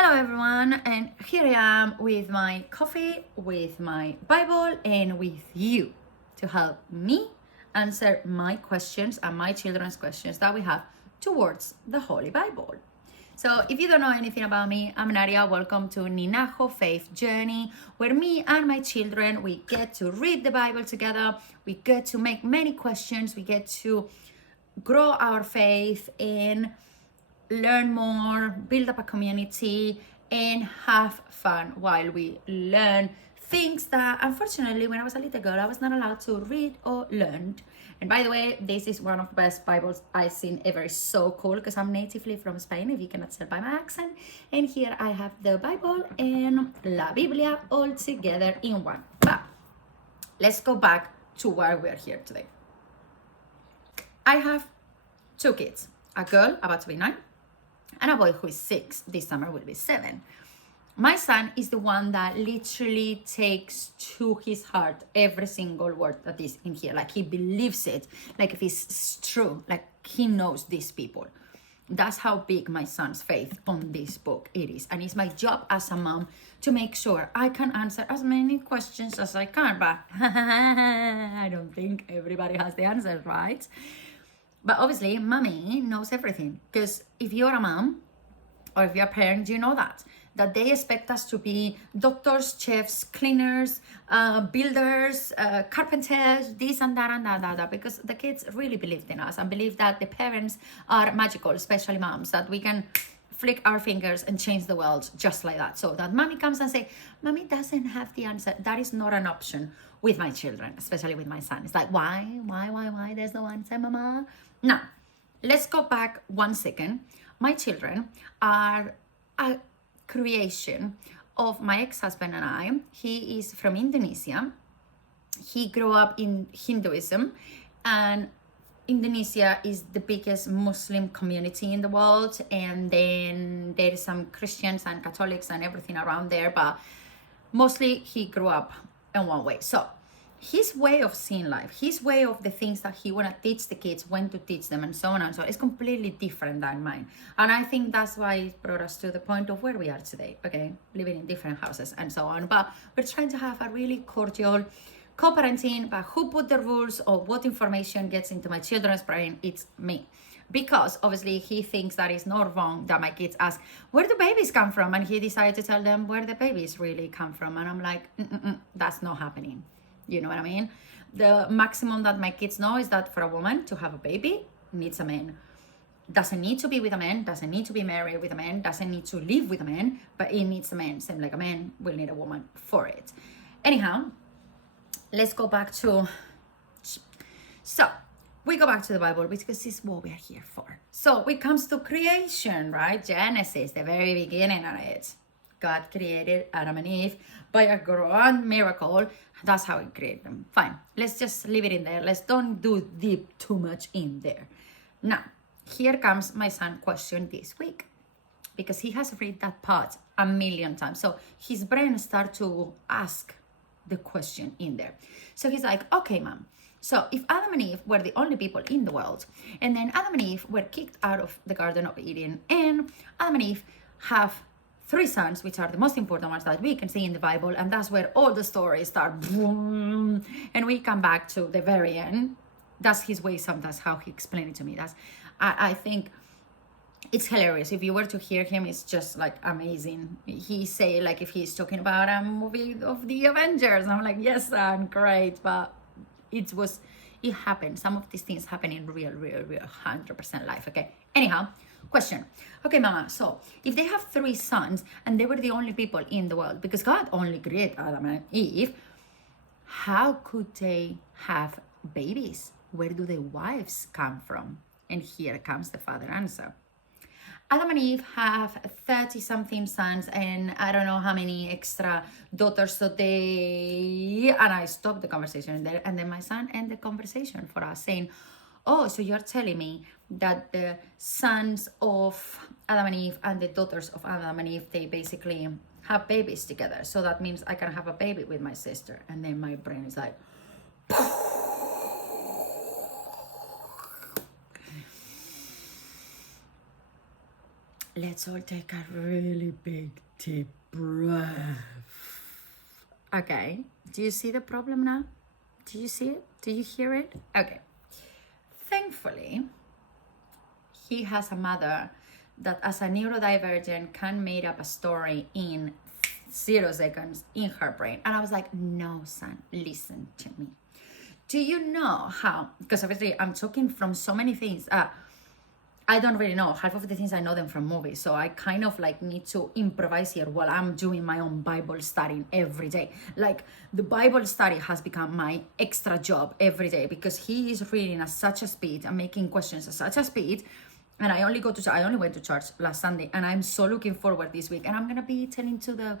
Hello everyone, and here I am with my coffee, with my Bible, and with you to help me answer my questions and my children's questions that we have towards the Holy Bible. So if you don't know anything about me, I'm Nadia. Welcome to Ninajo Faith Journey, where me and my children, we get to read the Bible together, we get to make many questions, we get to grow our faith and learn more, build up a community, and have fun while we learn things that unfortunately when I was a little girl I was not allowed to read or learn. And by the way, this is one of the best Bibles I've seen ever. It's so cool because I'm natively from Spain, if you cannot tell by my accent. And here I have the Bible and La Biblia all together in one. But let's go back to why we're here today. I have two kids, a girl about to be 9 and a boy who is 6. This summer will be 7. My son is the one that literally takes to his heart every single word that is in here. Like he believes it, like if it's true, like he knows these people. That's how big my son's faith on this book it is. And it's my job as a mom to make sure I can answer as many questions as I can. But I don't think everybody has the answers, right? But obviously, mommy knows everything, because if you're a mom or if you're a parent, you know that they expect us to be doctors, chefs, cleaners, builders, carpenters, this and that and that, because the kids really believed in us and believe that the parents are magical, especially moms, that we can flick our fingers and change the world just like that. So that mommy comes and say, mommy doesn't have the answer. That is not an option with my children, especially with my son. It's like, why? There's no answer, mama. Now, let's go back 1 second. My children are a creation of my ex-husband and I. He is from Indonesia. He grew up in Hinduism, and Indonesia is the biggest Muslim community in the world, and then there is some Christians and Catholics and everything around there, but mostly he grew up in one way. So his way of seeing life, his way of the things that he want to teach the kids, when to teach them, and so on and so on, is completely different than mine. And I think that's why it brought us to the point of where we are today, okay? Living in different houses and so on. But we're trying to have a really cordial co-parenting, but who put the rules or what information gets into my children's brain? It's me. Because obviously he thinks that it's not wrong that my kids ask, where do babies come from? And he decided to tell them where the babies really come from. And I'm like, that's not happening. You know what I mean? The maximum that my kids know is that for a woman to have a baby needs a man. Doesn't need to be with a man, doesn't need to be married with a man, doesn't need to live with a man, but it needs a man. Same like a man will need a woman for it. Anyhow, let's go back to... So, we go back to the Bible because this is what we are here for. So, when it comes to creation, right? Genesis, the very beginning of it. God created Adam and Eve by a grand miracle. That's how he created them. Fine. Let's just leave it in there. Let's don't do deep too much in there. Now, here comes my son's question this week, because he has read that part a million times. So his brain starts to ask the question in there. So he's like, okay, mom. So if Adam and Eve were the only people in the world, and then Adam and Eve were kicked out of the Garden of Eden, and Adam and Eve have 3 sons, which are the most important ones that we can see in the Bible, and that's where all the stories start, boom, and we come back to the very end. That's his way sometimes, how he explained it to me. That's, I think it's hilarious. If you were to hear him, it's just like amazing. He say like if he's talking about a movie of the Avengers, I'm like, yes, son, great, but it happened. Some of these things happen in real 100% life, okay? Anyhow, question. Okay, mama, so if they have 3 sons and they were the only people in the world, because God only created Adam and Eve, how could they have babies? Where do the wives come from? And here comes the father answer. Adam and Eve have 30-something sons and I don't know how many extra daughters. So and I stopped the conversation there. And then my son ended the conversation for us saying, oh, so you're telling me that the sons of Adam and Eve and the daughters of Adam and Eve, they basically have babies together. So that means I can have a baby with my sister. And then my brain is like, let's all take a really big deep breath. Okay, do you see the problem now? Do you see it? Do you hear it? Okay. Thankfully, he has a mother that as a neurodivergent can make up a story in 0 seconds in her brain. And I was like, no, son, listen to me. Do you know how, because obviously I'm talking from so many things, I don't really know. Half of the things I know them from movies. So I kind of like need to improvise here while I'm doing my own Bible studying every day. Like the Bible study has become my extra job every day because he is reading at such a speed and making questions at such a speed. And I only went to church last Sunday, and I'm so looking forward this week. And I'm gonna be telling to the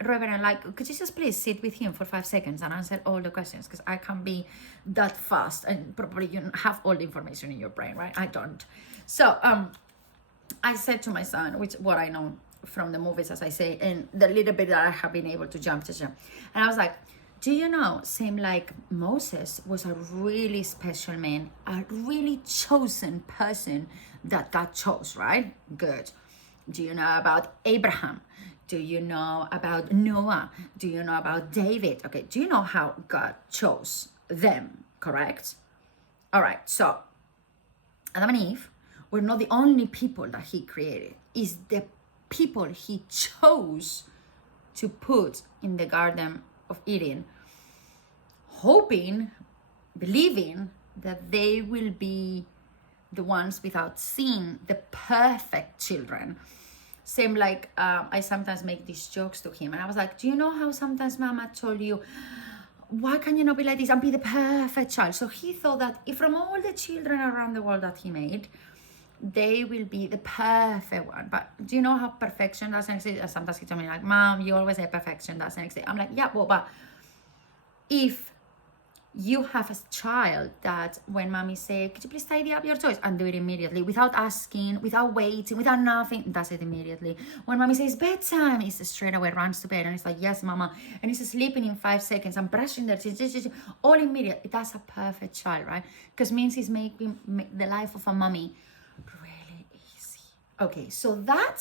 Reverend, like, could you just please sit with him for 5 seconds and answer all the questions? Because I can't be that fast, and probably you don't have all the information in your brain, right? I don't. So I said to my son, which what I know from the movies, as I say, and the little bit that I have been able to jump, and I was like, do you know, seemed like Moses was a really special man, a really chosen person that God chose, right? Good. Do you know about Abraham? Do you know about Noah? Do you know about David? Okay, do you know how God chose them, correct? All right, so Adam and Eve were not the only people that he created. It's the people he chose to put in the Garden of Eden, hoping, believing that they will be the ones without sin, the perfect children. Same like I sometimes make these jokes to him, and I was like, do you know how sometimes mama told you, why can you not be like this and be the perfect child? So he thought that if from all the children around the world that he made, they will be the perfect one. But do you know how perfection doesn't exist? And sometimes he told me like, Mom, you always say perfection doesn't exist. I'm like, yeah, well, but if you have a child that when mommy say, could you please tidy up your toys, and do it immediately without asking, without waiting, without nothing, does it immediately. When mommy says bedtime, it's straight away runs to bed and it's like, yes, mama, and he's sleeping in 5 seconds and brushing their teeth, all immediate. That's a perfect child, right? Because means he's making the life of a mommy really easy. Okay, so that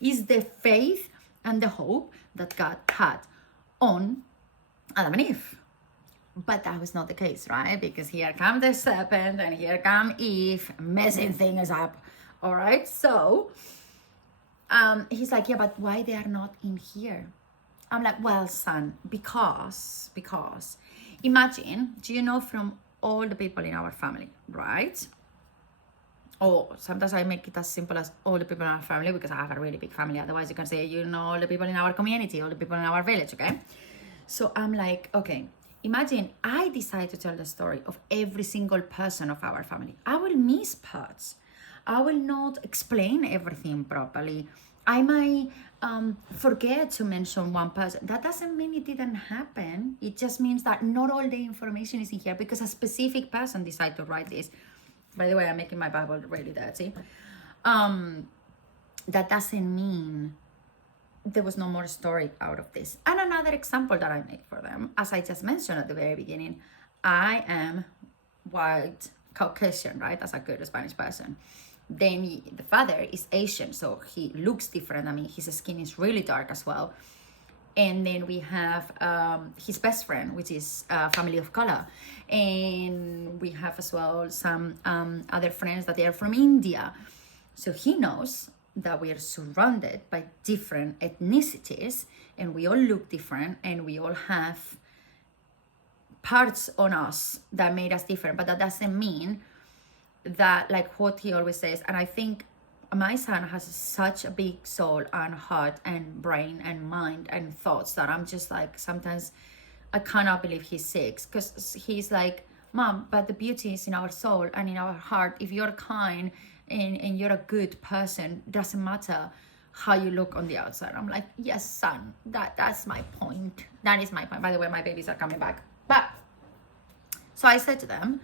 is the faith and the hope that God had on Adam and Eve. But that was not the case, right? Because here come the serpent and here come Eve messing things up. All right, so he's like, yeah, but why they are not in here? I'm like, well, son, because imagine, do you know, from all the people in our family, right? Or sometimes I make it as simple as all the people in our family, because I have a really big family. Otherwise you can say, you know, all the people in our community, all the people in our village, okay? So I'm like, okay, imagine I decide to tell the story of every single person of our family. I will miss parts. I will not explain everything properly. I might forget to mention one person. That doesn't mean it didn't happen. It just means that not all the information is in here because a specific person decided to write this. By the way, I'm making my Bible really dirty. That doesn't mean there was no more story out of this. And another example that I make for them, as I just mentioned at the very beginning, I am white Caucasian, right? As a good Spanish person. Then the father is Asian, so he looks different. I mean, his skin is really dark as well. And then we have his best friend, which is a family of color. And we have as well some other friends that they are from India. So he knows that we are surrounded by different ethnicities and we all look different and we all have parts on us that made us different. But that doesn't mean that, like what he always says, and I think my son has such a big soul and heart and brain and mind and thoughts that I'm just like, sometimes I cannot believe he's 6, because he's like, Mom, but the beauty is in our soul and in our heart. If you're kind and you're a good person, doesn't matter how you look on the outside. I'm like, yes, son, that's my point. That is my point. By the way, my babies are coming back. But so I said to them,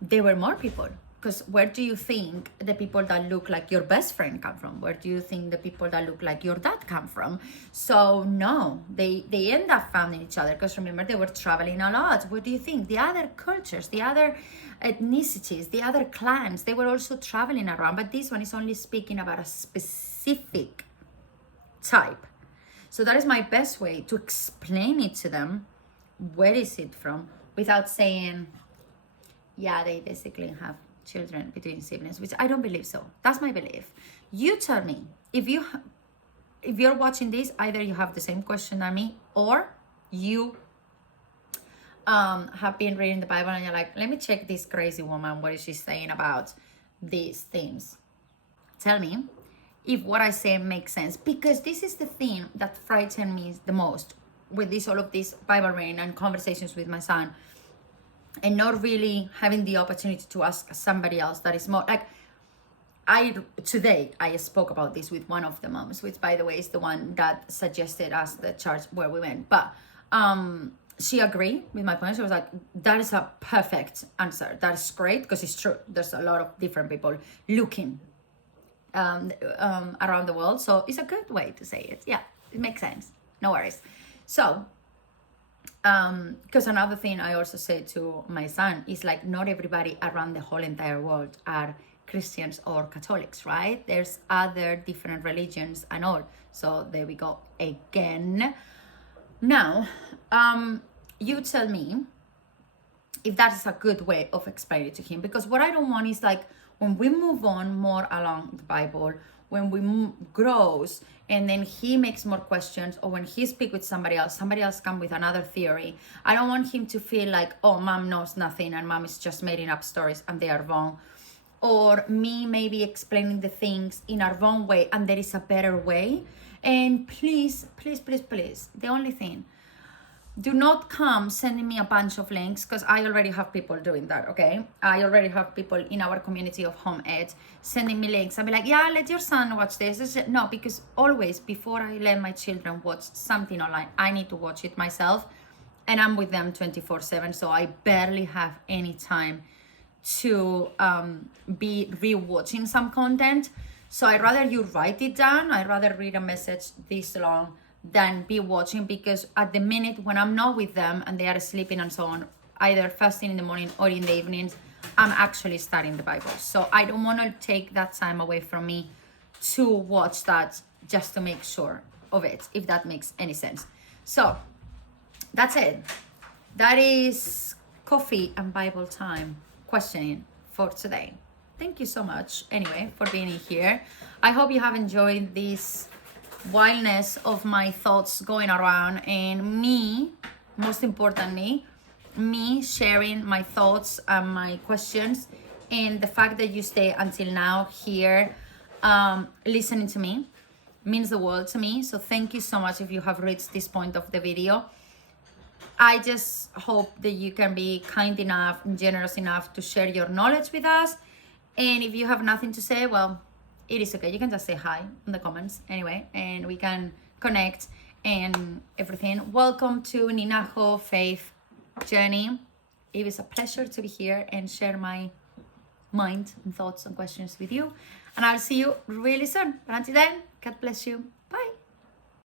there were more people, because where do you think the people that look like your best friend come from? Where do you think the people that look like your dad come from? So no, they end up finding each other, because remember, they were traveling a lot. What do you think? The other cultures, the other ethnicities, the other clans, they were also traveling around, but this one is only speaking about a specific type. So that is my best way to explain it to them. Where is it from? Without saying, yeah, they basically have children between siblings, which I don't believe so. That's my belief. You tell me, if you're watching this, either you have the same question as me, or you have been reading the Bible and you're like, let me check this crazy woman, what is she saying about these things? Tell me if what I say makes sense, because this is the thing that frightened me the most with all of this Bible reading and conversations with my son, and not really having the opportunity to ask somebody else that is more like, today I spoke about this with one of the moms, which by the way is the one that suggested us the church where we went, but she agreed with my point. She was like, that is a perfect answer, that is great, because it's true, there's a lot of different people looking around the world, so it's a good way to say it. Yeah, it makes sense, no worries. So because another thing I also say to my son is like, not everybody around the whole entire world are Christians or Catholics, right? There's other different religions and all. So there we go again. Now, you tell me if that is a good way of explaining it to him, because what I don't want is like, when we move on more along the Bible, when we grows, and then he makes more questions, or when he speaks with somebody else come with another theory, I don't want him to feel like, oh, mom knows nothing and mom is just making up stories and they are wrong, or me maybe explaining the things in our wrong way and there is a better way. And please, the only thing, do not come sending me a bunch of links, because I already have people doing that, okay? I already have people in our community of home ed sending me links. I'll be like, yeah, let your son watch this. No, because always before I let my children watch something online, I need to watch it myself. And I'm with them 24/7, so I barely have any time to be rewatching some content. So I'd rather you write it down. I'd rather read a message this long than be watching, because at the minute when I'm not with them and they are sleeping and so on, either first thing in the morning or in the evenings, I'm actually studying the Bible. So I don't want to take that time away from me to watch that just to make sure of it, if that makes any sense. So that's it. That is coffee and Bible time questioning for today. Thank you so much anyway for being here. I hope you have enjoyed this wildness of my thoughts going around, and me, most importantly, me sharing my thoughts and my questions, and the fact that you stay until now here listening to me means the world to me. So thank you so much if you have reached this point of the video. I just hope that you can be kind enough and generous enough to share your knowledge with us. And if you have nothing to say, well, it is okay. You can just say hi in the comments anyway, and we can connect and everything. Welcome to Ninajo Faith Journey. It was a pleasure to be here and share my mind and thoughts and questions with you. And I'll see you really soon. But until then, God bless you.